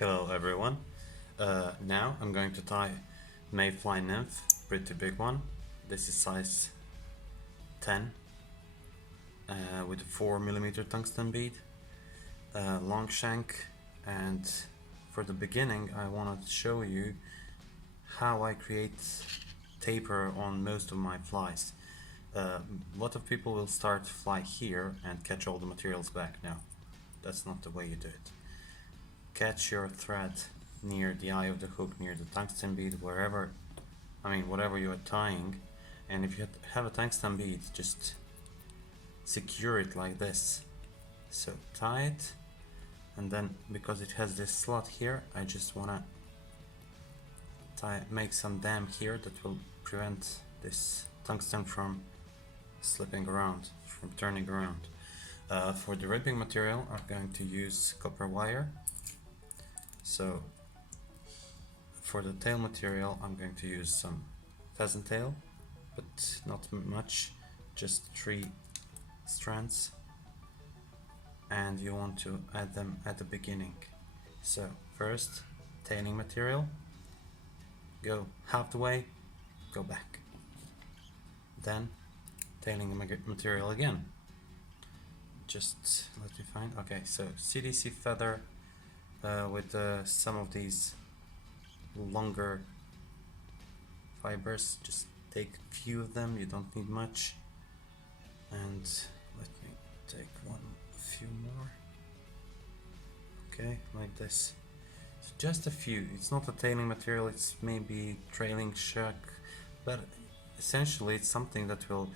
Hello everyone. Now I'm going to tie Mayfly Nymph, pretty big one. This is size 10 with a 4mm tungsten bead, long shank, and for the beginning I wanted to show you how I create taper on most of my flies. A lot of people will start fly here and catch all the materials back. No, that's not the way you do it. Catch your thread near the eye of the hook, near the tungsten bead, wherever, whatever you are tying. And if you have a tungsten bead, just secure it like this. So tie it, and then because it has this slot here, I just wanna make some dam here that will prevent this tungsten from slipping around, from turning around. For the ribbing material, I'm going to use copper wire. So for the tail material, I'm going to use some pheasant tail, but not much, just 3 strands, and you want to add them at the beginning. So first, tailing material, go half the way, go back, then tailing material again. Just let me find, okay, so CDC feather with some of these longer fibers. Just take a few of them, you don't need much, and let me take a few more. Okay, like this. So just a few. It's not a tailing material, it's maybe trailing shuck, but essentially it's something that will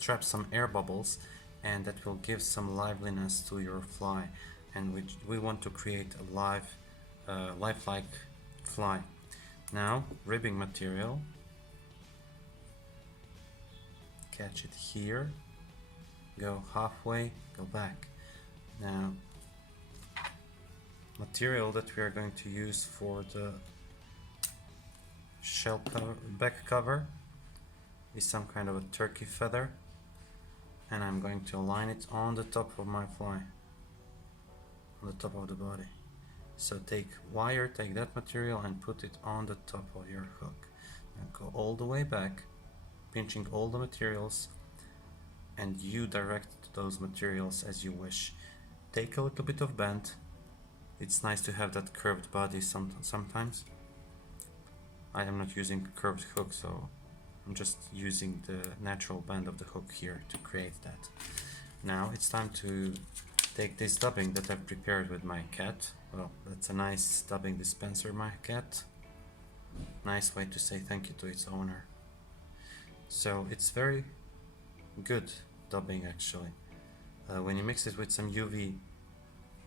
trap some air bubbles and that will give some liveliness to your fly, and we want to create a lifelike fly. Now, ribbing material, catch it here, go halfway, go back. Now, material that we are going to use for the shell cover, back cover, is some kind of a turkey feather, and I'm going to align it on the top of my fly, on the top of the body. So take wire, take that material and put it on the top of your hook, and go all the way back, pinching all the materials, and you direct those materials as you wish. Take a little bit of bend. It's nice to have that curved body sometimes. I am not using a curved hook, so I'm just using the natural bend of the hook here to create that. Now it's time to take this dubbing that I've prepared with my cat. Well, that's a nice dubbing dispenser, my cat. Nice way to say thank you to its owner. So it's very good dubbing actually. When you mix it with some UV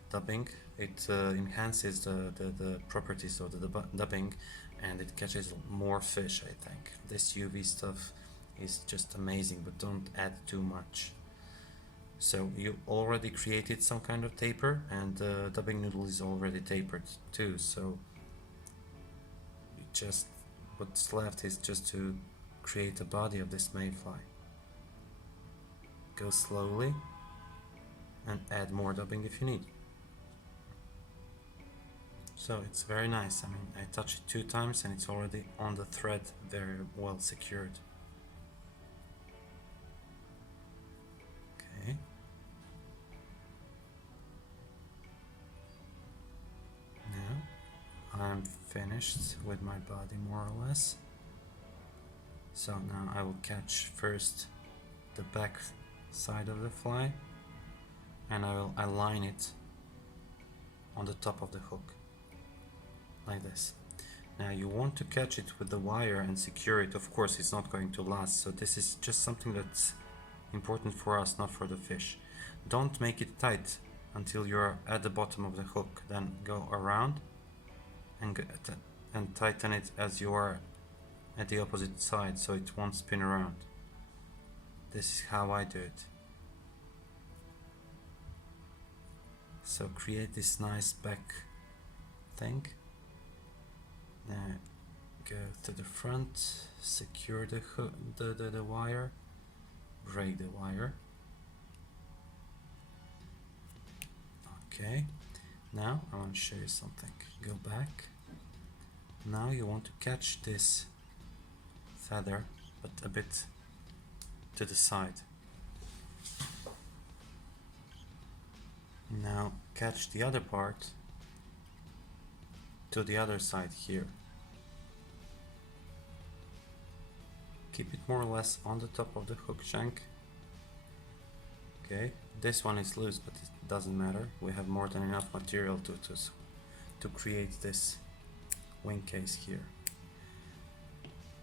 dubbing, it enhances the properties of the dubbing, and it catches more fish, I think. This UV stuff is just amazing, but don't add too much. So you already created some kind of taper, and the dubbing noodle is already tapered too, so what's left is just to create a body of this mayfly. Go slowly and add more dubbing if you need. So it's very nice. I touch it 2 times and it's already on the thread, very well secured. Okay. Now I'm finished with my body more or less. So now I will catch first the back side of the fly, and I will align it on the top of the hook, like this. Now you want to catch it with the wire and secure it. Of course it's not going to last, so this is just something that's important for us, not for the fish. Don't make it tight until you're at the bottom of the hook, then go around and tighten it as you are at the opposite side, so it won't spin around. This is how I do it. So create this nice back thing. Now go to the front, secure the wire, break the wire. Okay, Now I want to show you something. Go back. Now you want to catch this feather, but a bit to the side. Now catch the other part to the other side here. Keep it more or less on the top of the hook shank. Okay, this one is loose, but it doesn't matter. We have more than enough material to create this wing case here.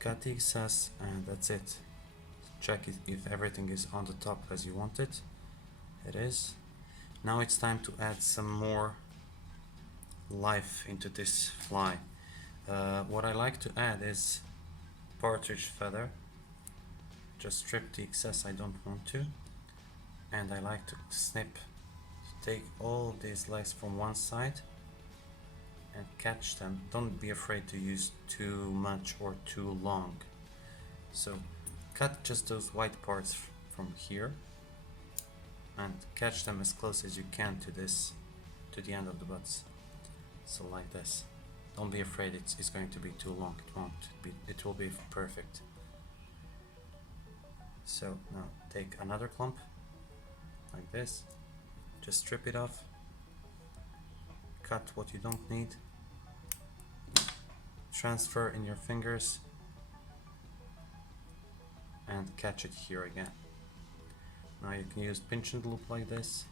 Cut the excess and that's it. Check it if everything is on the top as you want it. It is. Now it's time to add some more life into this fly. What I like to add is partridge feather. Just strip the excess, I don't want to. And I like to snip, to take all these legs from one side and catch them. Don't be afraid to use too much or too long. So cut just those white parts from here and catch them as close as you can to the end of the butts. So like this. Don't be afraid it's going to be too long. It won't be, it will be perfect. So now take another clump like this, just strip it off, cut what you don't need, transfer in your fingers and catch it here again. Now you can use pinch and loop like this,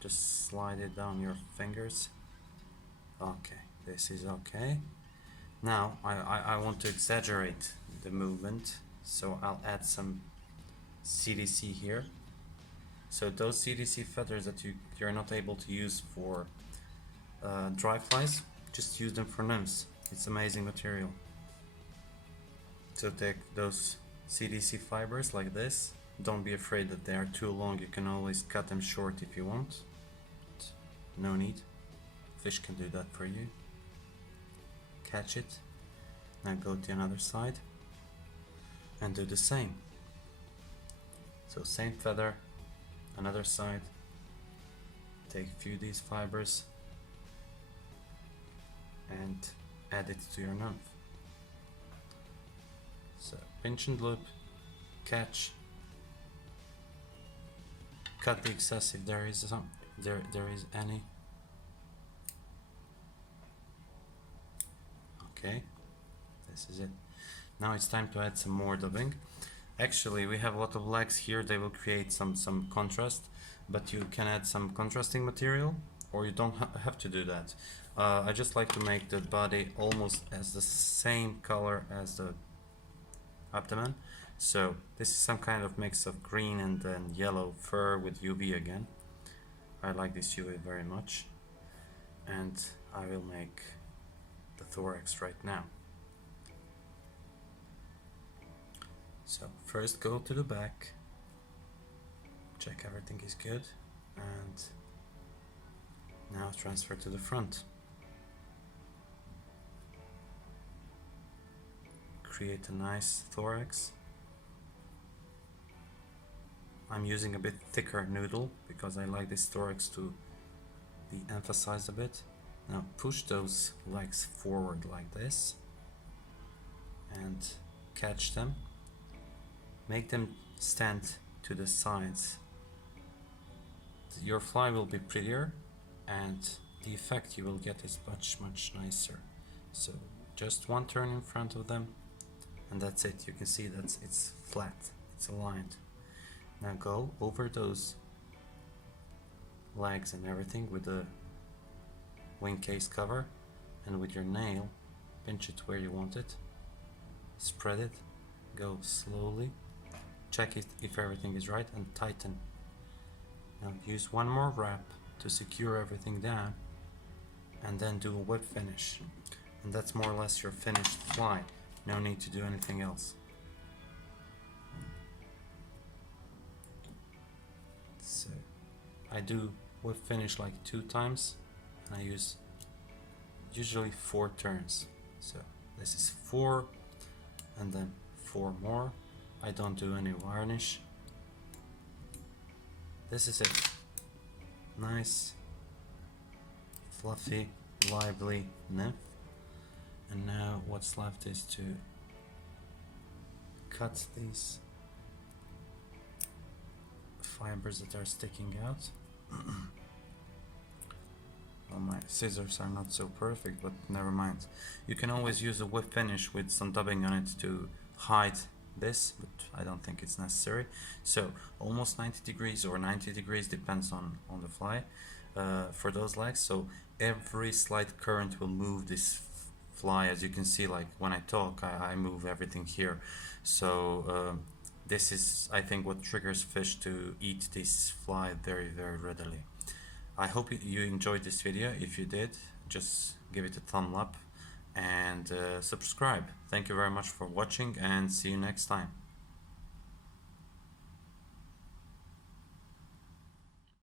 just slide it down your fingers. Okay, this is okay. Now I want to exaggerate the movement, so I'll add some CDC here. So those CDC feathers that you're not able to use for dry flies, just use them for nymphs. It's amazing material. So take those CDC fibers like this. Don't be afraid that they are too long. You can always cut them short if you want. No need. Fish can do that for you. Catch it. Now go to another side and do the same. So same feather, another side, take a few of these fibers and add it to your nymph. So pinch and loop, catch, cut the excess if there is some, there is any. Okay, this is it. Now it's time to add some more dubbing. Actually, we have a lot of legs here. They will create some contrast, but you can add some contrasting material, or you don't have to do that. I just like to make the body almost as the same color as the abdomen. So this is some kind of mix of green and then yellow fur with UV again. I like this UV very much, and I will make the thorax right now. So first go to the back, check everything is good, and now transfer to the front. Create a nice thorax. I'm using a bit thicker noodle because I like this thorax to be emphasized a bit. Now push those legs forward like this and catch them. Make them stand to the sides. Your fly will be prettier and the effect you will get is much nicer. So just one turn in front of them and that's it. You can see that it's flat, it's aligned. Now go over those legs and everything with the wing case cover, and with your nail pinch it where you want it, spread it, go slowly, check it if everything is right and tighten. Now use one more wrap to secure everything down and then do a whip finish, and that's more or less your finished fly. No need to do anything else. So I do whip finish like 2 times and I use usually 4 turns. So this is 4 and then 4 more. I don't do any varnish. This is it. Nice fluffy, lively nymph. And now what's left is to cut these fibers that are sticking out. Well, my scissors are not so perfect, but never mind. You can always use a whip finish with some dubbing on it to hide this, but I don't think it's necessary. So almost 90 degrees or 90 degrees, depends on the fly, for those legs. So every slight current will move this fly. As you can see, like when I talk, I move everything here. So this is, I think, what triggers fish to eat this fly very readily. I hope you enjoyed this video. If you did, just give it a thumb up and subscribe. Thank you very much for watching, and see you next time.